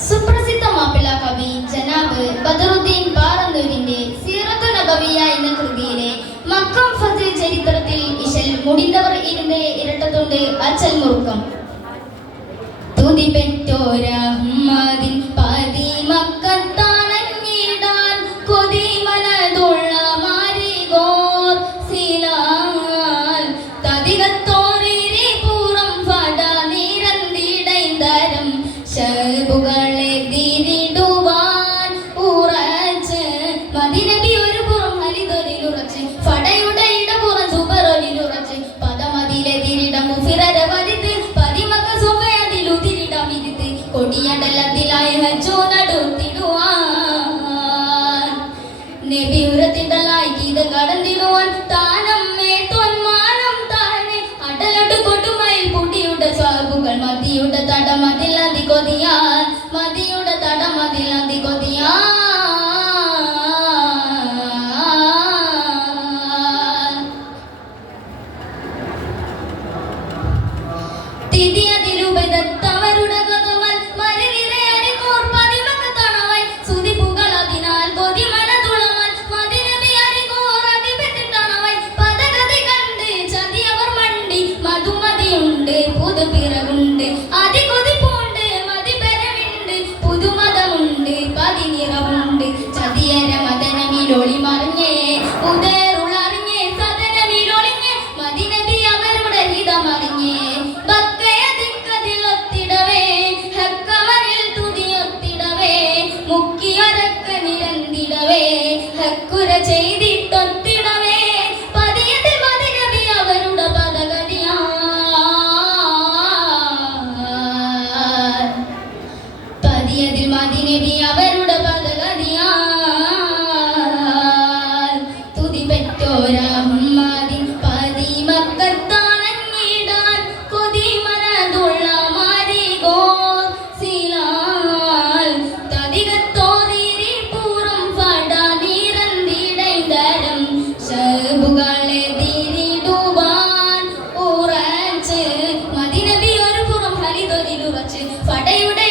സുപ്രസിദ്ധ മാപ്പിള കവി ജനാബ് ബദറുദ്ദീൻ ബാറന്നൂരിന്റെ സീറത്തു നബവിയ എന്ന കൃതിയിലെ മക്കം ഫത്ത് ചരിത്രത്തിൽ ഇശൽ മുടിന്തവർ ഇരുന്ന് ഇരട്ടത്തുണ്ട് അച്ചൽ മുറുക്കം. തുതി പെറ്റോരഹ്മദിൻ പതി മക്കത്താണങ്ങിടാൻ കൊതി മനതുള്ള മാരിഗോർ സിലാൽ തതികത്തോറിരി പൂറം ഫട നിരന്തിടൈന്തരം ശബുകളെ തിരിടുവാൻ ഉറച്ച് മദിനബി ഒരു പുറം ഹലിതൊലിലുറച്ച് ഫടയുടെ ഇടപുറം സുബറൊലിലുറച്ച് പദമതിലെ തിരിടം മുഫിറര പതിത്ത് പതിമക്ക സുബയതിലുതിരിടം ഇരുത്ത് കൊടിയടലത്തിലായി ഹജ്ജു നടുത്തിടുവാൻ നബി ഉരത്തിടലായി ഗീത കടന്നിടുവാൻ താനമ്മേ തൊന്മാനം താനെ അടലട്ട് കൊടുമയിൽ പുടിയുടെ സ്വാബുകൾ മതിയുടെ തടമതിൽ അതി കൊതിയാൻ മതിയുടെ തടമതിൽ അതി കൊതിയാൻ തിരിയതിലുപതവരുടെ കഥമൽ മരുനിരയരി കോർപ്പതിമക്ക തണവായി സുതിപ്പുകൾ അതിനാൽ കൊതി മനതുളമൽ മതിനബി അരികോർ അടിപെട്ടിട്ടണവായി പദഗതി കണ്ട് ചതിയവർ മണ്ടി മധുമതിയുണ്ട് പുതുപിറവുണ്ട് അതികൊതിപ്പുണ്ട് മതിപരവുണ്ട് പുതുമതമുണ്ട് പതിനിറവുണ്ട് ചതിയര മദനമിലൊളി മറിഞ്ഞേ ഉദയറുളറിഞ്ഞേ സദനമിലൊളിഞ്ഞേ മദിനബി അവരുടെ ഹിതമറിഞ്ഞേ ബക്കയതിക്കതിലൊത്തിടവേ ഹക്കവരിൽ തുതിയൊത്തിടവേ മുക്കിയൊരക്ക നിരന്തിടവേ ഹക്കുര ചെയ്തിട്ടൊത്തിടവേ പതിയതിൽ മദിനബി അവരുടെ പദഗതിയാ പതിയതിൽ മദിനബി അവരുടെ പദഗതിയാ തുതി പെറ്റോരഹ്മദിൻ പതി മക്കത്താണങ്ങിടാൻ കൊതി മനതുള്ള മാരിഗോർ സിലാൽ തതികത്തോറിരി പൂറും ഫട നിരന്തിടൈന്തരം ശബുകളെ തിരിടുവാൻ ഉറച്ച് മദിനബി ഒരു പുറം ഹലിതൊലിലുറച്ച് ഫടയുടെ